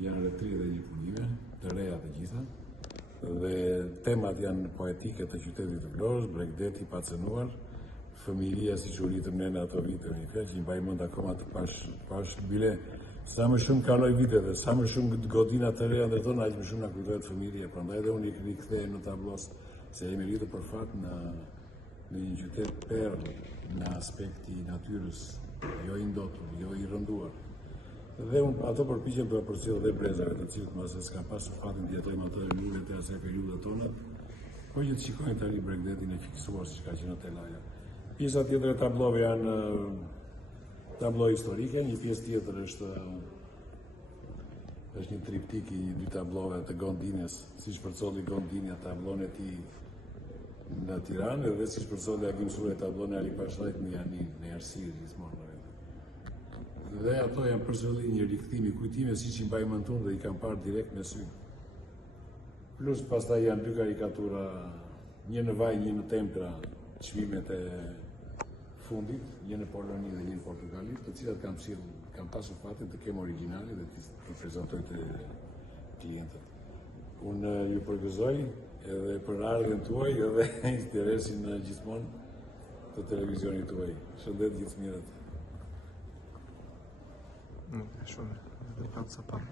janë retri dhe një punime, të reja të gjitha, dhe temat janë poetike të qytetit të Vlorës, Bregdeti i pacënuar, fëmijëria siç u ritëm ne në ato vite, që i mbaj mend akoma të pash bile sa më shumë kaloj vite dhe sa më shumë godina të reja ndërton, aq më shumë na kujtohet fëmijëria. Prandaj edhe unë i rikthej në tablos se jemi rritur për fat në një qytet perl në aspekti natyrës, jo i ndotur, jo i rënduar. Dhe unë ato përpiqem të përcjell dhe brezave të cilët mbas se s'kan pasur fatin të jetojmë ato lulet e asaj periudhe tona, por që të shikojnë tani Bregdetin e fiksuar siç ka qenë Telaja. Pjesa tjetër e tablove janë tablo historike, një pjesë tjetër është një triptik i dy tablove të Gondinjes, siç përcolli Gondinja tablon e tij në Tiranë dhe siç përcolli Agim Suraj tablon e Ali Pashajt në Janin, në Ersil gjithmonë. Dhe ato janë përsëri një rikthim i kujtime siç i mbaj mend unë dhe i kam parë direkt me sy. Plus pastaj janë dy karikatura, një në vaj, një në tempra, çmimet e fundit, një në Poloni dhe një në Portugali, të cilat kam pasur fatin të kem origjinale dhe të prezantoj të klientët. Unë ju përgëzoj edhe për ardhen tuaj edhe interesin gjithmonë të televizionit tuaj. Shëndet gjithë mirët. Shumë, dhe pak sa pak.